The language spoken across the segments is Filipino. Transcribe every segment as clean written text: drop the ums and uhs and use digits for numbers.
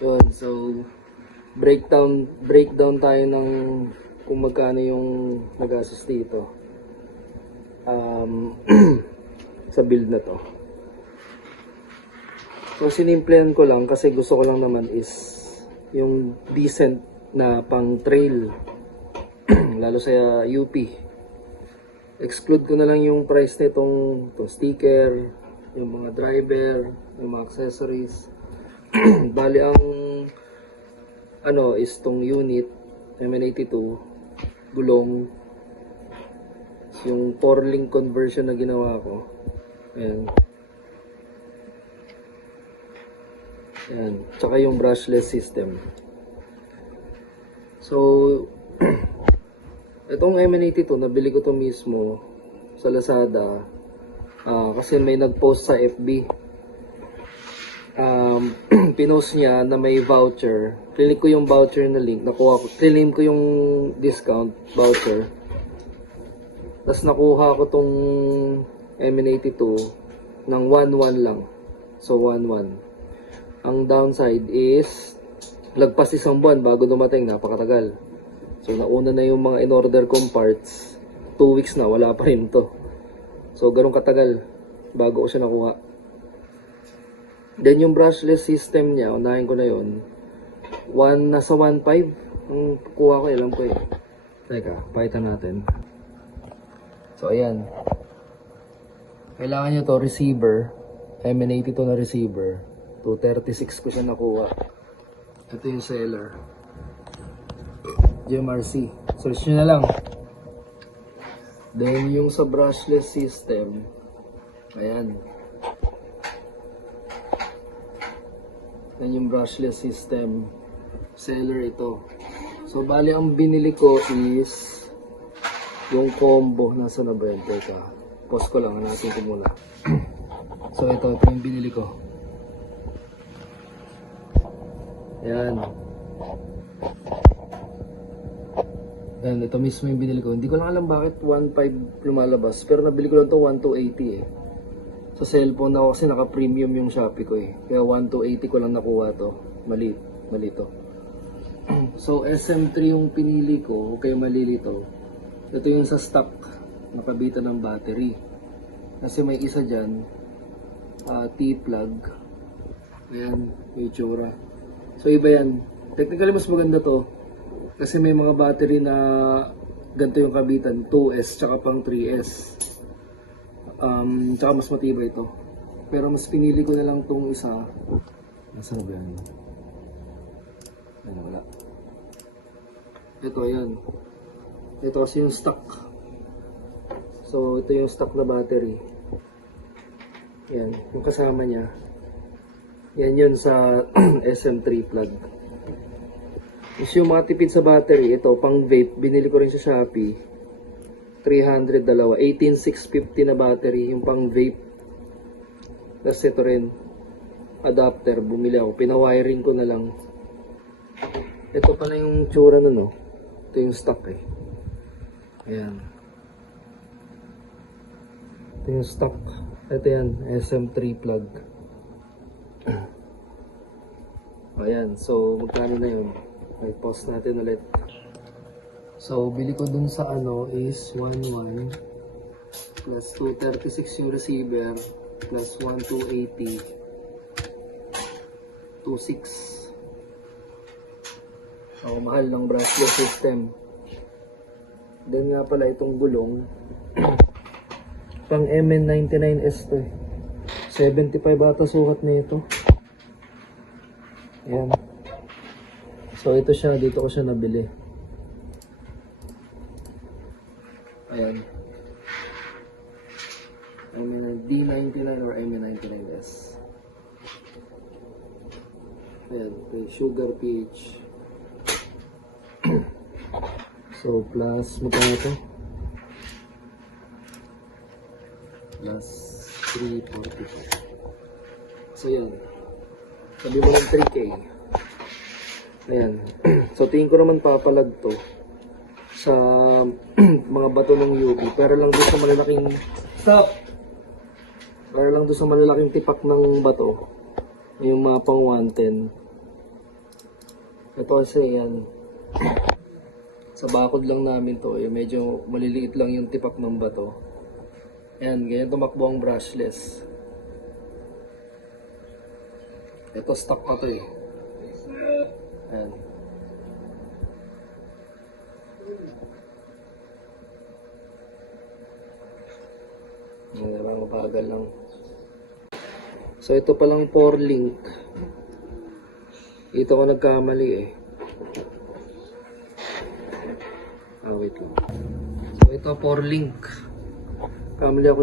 Yun, so breakdown tayo ng kung magkano yung nagastos dito sa build na to. So sinimplehan ko lang kasi gusto ko lang naman is yung decent na pang trail lalo sa UP. Exclude ko na lang yung price nitong sticker, yung mga driver, yung mga accessories. Bali ang ano is tong unit MN82 gulong, yung 4-link conversion na ginawa ko. Ayan. Ayan. Tsaka yung brushless system. So itong MN82 nabili ko to mismo sa Lazada kasi may nag-post sa FB. Pinost niya na may voucher. Click ko yung voucher na link, nakuha ko. Claim ko yung discount voucher. Tapos nakuha ko tong MN82 ng 1.1 lang. So 1.1. Ang downside is lagpas isang buwan bago dumating, napakatagal. So nauna na yung mga in-order kong parts. 2 weeks na, wala pa rin to. So ganun katagal bago ko siya nakuha. Then yung brushless system niya, unahin ko na yun. Nasa 1.5. Ang kuha ko, alam ko eh. Teka, pakita natin. So ayan. Kailangan nyo to receiver. MN82 na receiver. 236 ko siya nakuha. Ito yung seller. GMRC. Search nyo na lang. Then yung sa brushless system. Ayan. Yan yung brushless system. Seller ito. So, bali ang binili ko is yung combo. Nasa na ba yun? Teka. Pause ko lang. Hanapin ko muna. So, ito yung binili ko. Ayan. Ayan, ito mismo yung binili ko. Hindi ko lang alam bakit 1.5 lumalabas. Pero nabili ko lang ito 1.280 eh. Sa cellphone ako kasi naka-premium yung Shopee ko eh. Kaya 1.280 ko lang nakuha to. Mali to. So SM3 yung pinili ko, kaya malilito. Ito yung sa stock, nakabitan ng battery. Kasi may isa dyan, T-plug. Ayan, yung itsura. So iba yan. Technically mas maganda to. Kasi may mga battery na ganito yung kabitan, 2S tsaka pang 3S. Tsaka mas matibay ito. Pero mas pinili ko na lang tong isa. Nasaan ba yan? Ano, wala. Ito, ayan. Ito kasi yung stock. So, ito yung stock na battery. Yan, yung kasama niya. Yan yun sa SM3 plug. Is yung mga tipid sa battery, ito, pang vape, binili ko rin sa Shopee. 300 dalawa, 18650 na battery, yung pang vape. Tapos ito rin, adapter, bumili ako, pinawiring ko na lang. Ito pala yung tsura nun, no? Ito yung stock eh. Ayan. Ito yung stock. Ito yan, SM3 plug. Ayan, so magkano na yun? May pause natin ulit. So, bili ko dun sa ano is 1.1 plus 236 yung receiver plus 1.280 2.6. So, mahal ng brushless system. Then nga pala itong gulong pang MN99S to eh. 75 ata sukat na ito. Ayan. So, ito siya. Dito ko siya nabili. Ayan. D99 or MN99S. Ayan. Okay. Sugar pH. So, plus, magkano ito? Plus 342. So, yan. Sabi mo ng 3K. Ayan. So, tingin ko naman papalag to sa mga bato ng UP. Pero lang doon sa malalaking tipak ng bato. Yung mga pang 110. Ito kasi yan, sa bakod lang namin to, yung medyo maliliit lang yung tipak ng bato. Yan, ganyan tumakbo ang brushless. Ito stock na to eh. Ayan. Parang mabagal lang. So ito palang 4 link. Ito ko nagkamali eh. Wait lang. So ito 4 link. Kamali ako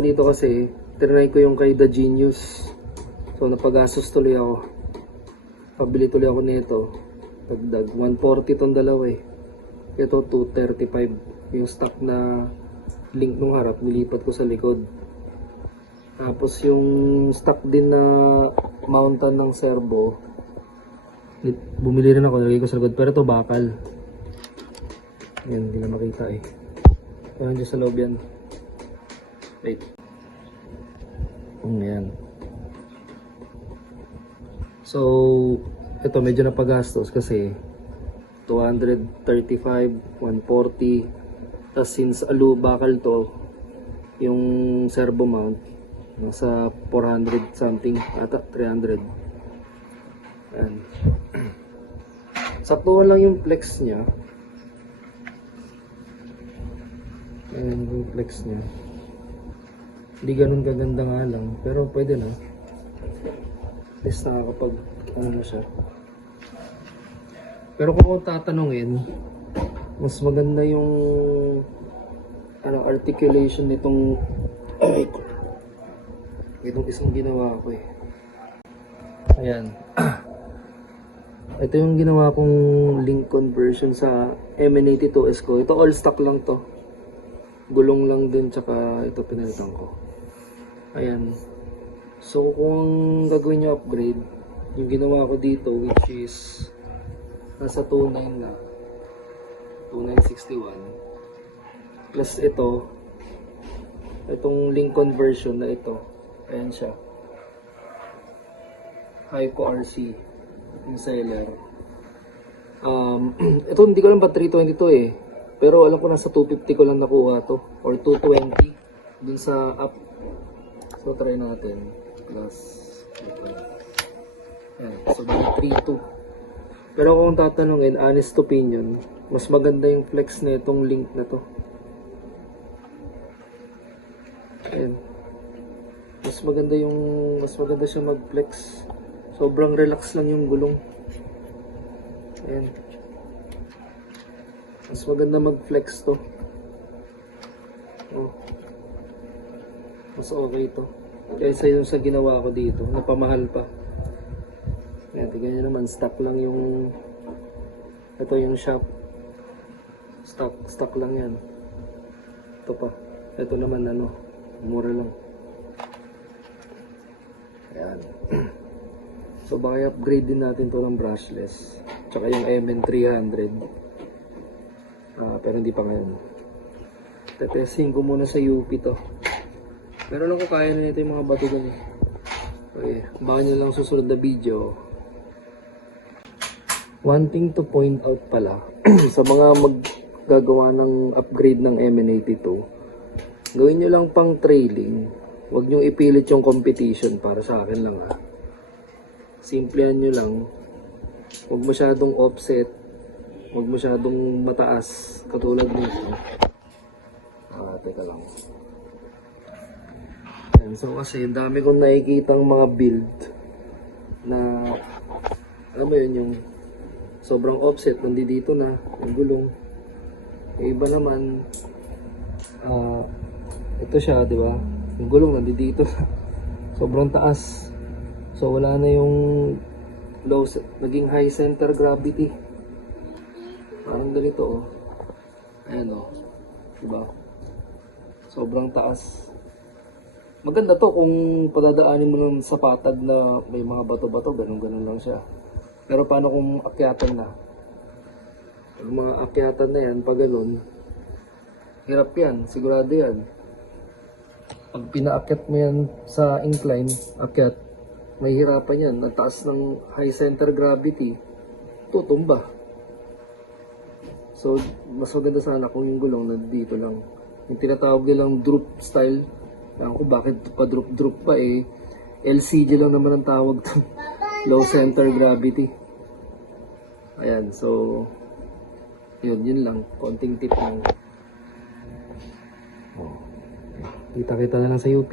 dito kasi trinay ko yung kay The Genius. So napagastos tuloy ako. Pabili tuloy ako nito. Dagdag 140 tong dalawa eh. Ito 235 yung stock na link nung harap, nilipat ko sa likod. Tapos yung stock din na mountain ng servo, bumili rin ako, nilagay ko sa likod, pero ito bakal. Yan, hindi na makita eh. Ayan dyan sa loob yan. Wait. Ayan. So, ito medyo napagastos kasi 235, 140. Tapos since bakal to, yung servo mount, nasa 400 something, ata 300. Ayan. Saktuhan lang yung flex niya. Ayan yung flex niya. Hindi ganun kaganda nga lang, pero pwede na. At least nakakapag, ano na siya. Pero kung tatanungin, mas maganda yung articulation nitong itong isang ginawa ko eh. Ayan. Ito yung ginawa kong link conversion sa MN82S ko. Ito all stock lang to. Gulong lang din, tsaka ito pinalitan ko. Ayan. So kung gagawin nyo upgrade, yung ginawa ko dito, which is nasa 29 na, 2961, plus itong link conversion na ito. Ayan siya. Hypo RC yung seller. Ito hindi ko lang ba 322 eh, pero alam ko nasa 250 ko lang nakuha to, or 220 dun sa up. So try natin plus ito. Ayan, so bali 32. Pero kung tatanungin, honest opinion, mas maganda yung flex na itong link na to. Ayan. Mas maganda siya mag-flex. Sobrang relax lang yung gulong. Ayan. Mas maganda mag-flex to. Oh. Mas okay to. Kaysa yung sa ginawa ko dito, napamahal pa. Ayan, tignan nyo naman, stock lang yung, ito yung shop. Stock lang yan. Ito pa. Ito naman mura lang. Ayan. So baka upgrade din natin to ng brushless. Tsaka yung MN300. Pero hindi pa ngayon. Tetesting ko muna sa UP to. Pero alam ko kaya na nito yung mga bato dun. Okay, baka nyo lang susunod na video. One thing to point out pala, sa mga maggagawa ng upgrade ng MN82, gawin nyo lang pang trailing. Huwag nyo ipilit yung competition, para sa akin lang ha. Simplihan nyo lang. Huwag masyadong offset. Huwag masyadong mataas. Katulad nito. Teka lang. And so kasi dami kong nakikitang mga build na alam mo yun, yung sobrang offset, nandito na yung gulong. Yung iba naman ito siya, di ba? Yung gulong nandito na. Sobrang taas. So wala na yung naging high center gravity. Parang ganito oh. Ayan oh. Diba? Sobrang taas. Maganda to kung padadaanin mo lang sa patag na may mga bato-bato, ganun-ganun lang siya. Pero paano kung akyatan na? Yung mga akyatan na yan, pag ganun, hirap yan, sigurado yan. Pag pinaakyat mo yan sa incline, akyat, mahihirapan yan. Ang taas ng high center gravity, tutumba. So, mas maganda sana kung yung gulong na dito lang. Yung tinatawag nilang droop style. Alam ko bakit pa droop pa eh. LCG lang naman ang tawag to. Low center gravity. Ayan, so yun lang. Konting tip lang. Kita-kita na lang sa UP.